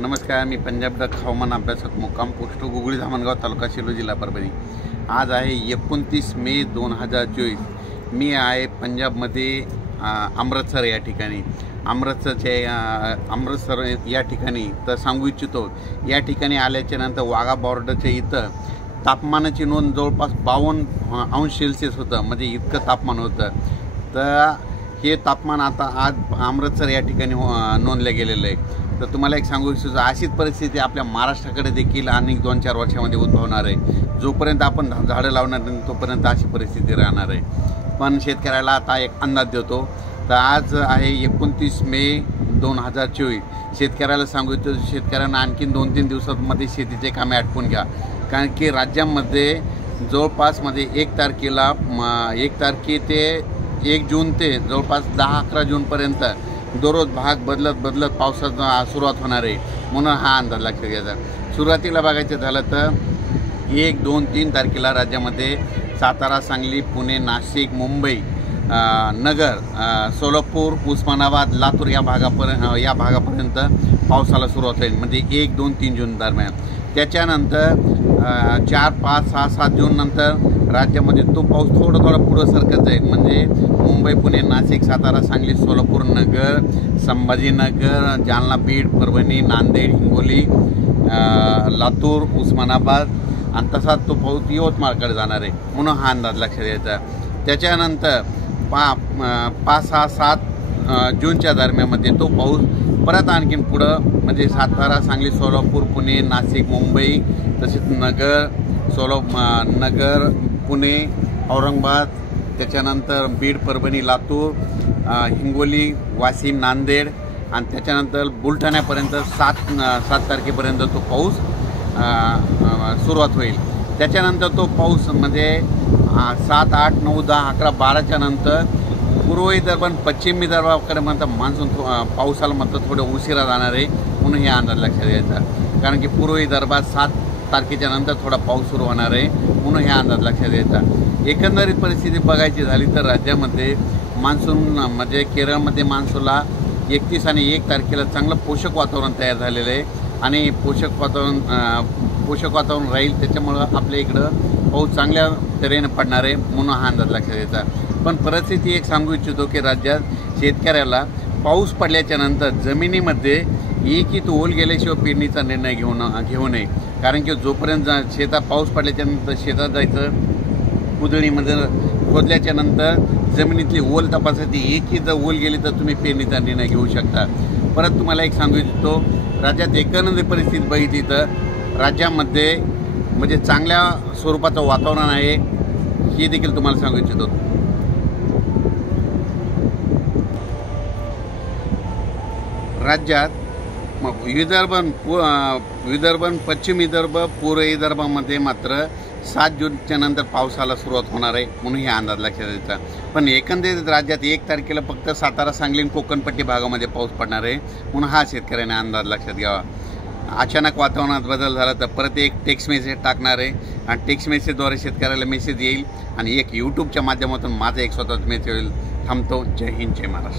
नमस्कार, मी पंजाब डक हवामान अभ्यासक मुक्काम पोस्ट गुगळी धामणगाव तालुका सेलू जिल्हा परभणी। आज आहे 29 मे 2024। मी आहे पंजाबमध्ये अमृतसर या ठिकाणी। अमृतसर या ठिकाणी तर सांगू इच्छितो, या ठिकाणी आल्याच्या नंतर वाघा बॉर्डरच्या इथं तापमानाची नोंद जवळपास 52 अंश सेल्सिअस होतं, म्हणजे इतकं तापमान होतं। तर हे तापमान आता आज अमृतसर या ठिकाणी नोंदले गेलेलं आहे। तर तुम्हाला एक सांगू इच्छितो, अशीच परिस्थिती आपल्या महाराष्ट्राकडे देखील अनेक 2-4 वर्षामध्ये उद्भवणार आहे। जोपर्यंत आपण झाडं लावणार नाही तोपर्यंत अशी परिस्थिती राहणार आहे। पण शेतकऱ्याला आता एक अंदाज देतो। तर आज आहे 29 मे 2024। शेतकऱ्याला सांगू इच्छितो, शेतकऱ्यांना आणखीन 2-3 दिवसांमध्ये शेतीचे कामे आटपून घ्या, कारण की राज्यामध्ये जवळपास 1 तारखेला 1 तारखे ते 1 जून ते जवळपास 10-11 जूनपर्यंत दररोज भाग बदलत पावसाचा सुरुवात होणार आहे। म्हणून हा अंदाज लक्षात घ्यायचा। सुरुवातीला बघायचं झालं तर 1, 2, 3 तारखेला राज्यामध्ये सातारा, सांगली, पुणे, नाशिक, मुंबई, नगर, सोलापूर, उस्मानाबाद, लातूर या भागापर्यंत पावसाला सुरुवात होईल, म्हणजे 1, 2, 3 जून दरम्यान। त्याच्यानंतर 4, 5, 6, 7 जून नंतर राज्यामध्ये तो पाऊस थोडा पुढं सरकत जाईल, म्हणजे मुंबई, पुणे, नाशिक, सातारा, सांगली, सोलापूर, नगर, संभाजीनगर, जालना, बीड, परभणी, नांदेड, हिंगोली, लातूर, उस्मानाबाद आणि तसाच तो पाऊस यवतमाळकडे जाणार आहे। म्हणून हा अंदाज लक्षात द्यायचा। त्याच्यानंतर 5, 6, 7 जूनच्या दरम्यानमध्ये तो पाऊस परत आणखीन पुढं, म्हणजे सातारा, सांगली, सोलापूर, पुणे, नाशिक, मुंबई, तसेच नगर, पुणे, औरंगाबाद, त्याच्यानंतर बीड, परभणी, लातूर, हिंगोली, वाशिम, नांदेड आणि त्याच्यानंतर बुलढाण्यापर्यंत 7 तारखेपर्यंत तो पाऊस सुरुवात होईल। त्याच्यानंतर तो पाऊस म्हणजे 7, 8, 9, 10, 11, 12च्या नंतर पूर्व विदर्भ आणि पश्चिम विदर्भाकडे म्हणतात मान्सून पावसाला म्हणतात थोडं उशिरा जाणार आहे। म्हणून हे अंदाज लक्षात द्यायचा, कारण की पूर्व विदर्भात 7 तारखेच्या नंतर थोडा पाऊस सुरू होणार आहे। म्हणून हे अंदाज लक्षात द्यायचा। एकंदरीत परिस्थिती बघायची झाली तर राज्यामध्ये मान्सून म्हणजे केरळमध्ये मान्सूनला 31 आणि 1 तारखेला चांगलं पोषक वातावरण तयार झालेलं आहे आणि पोषक वातावरण राहील। त्याच्यामुळं आपल्या इकडं पाऊस चांगल्या तऱ्हेने पडणार आहे। म्हणून हा अंदाज लक्षात द्यायचा। पण परिस्थिती एक सांगू इच्छितो की राज्यात शेतकऱ्याला पाऊस पडल्याच्या नंतर जमिनीमध्ये एकही ओल गेल्याशिवाय पेरणीचा निर्णय घेऊ नये, कारण की जोपर्यंत शेतात पाऊस पडल्याच्या नंतर शेतात जायचं, कुदळीमध्ये खोदल्याच्या नंतर जमिनीतली ओल तपासायची, एकही जर ओल गेली तर तुम्ही पेरणीचा निर्णय घेऊ शकता। परत तुम्हाला एक सांगू इच्छितो, राज्यात एकंदरीत परिस्थिती बघितली तर राज्यामध्ये म्हणजे चांगल्या स्वरूपाचं वातावरण आहे, हे देखील तुम्हाला सांगू इच्छितो। राज्यात विदर्भ, पश्चिम विदर्भ, पूर्व विदर्भामध्ये मात्र 7 जूनच्या नंतर पावसाला सुरुवात होणार आहे। म्हणून हे अंदाज लक्षात द्यायचा। पण एकंदरीत राज्यात 1 तारखेला फक्त सातारा, सांगली, कोकणपट्टी भागामध्ये पाऊस पडणार आहे। म्हणून हा शेतकऱ्याने अंदाज लक्षात घ्यावा। अचानक वातावरणात बदल झाला तर परत एक टेक्स्ट मेसेज टाकणार आहे आणि टेक्स्ट मेसेजद्वारे शेतकऱ्याला मेसेज येईल आणि एक यूट्यूबच्या माध्यमातून माझा एक स्वतःचा मेसेज होईल। थांबतो। जय हिंद, जय महाराष्ट्र।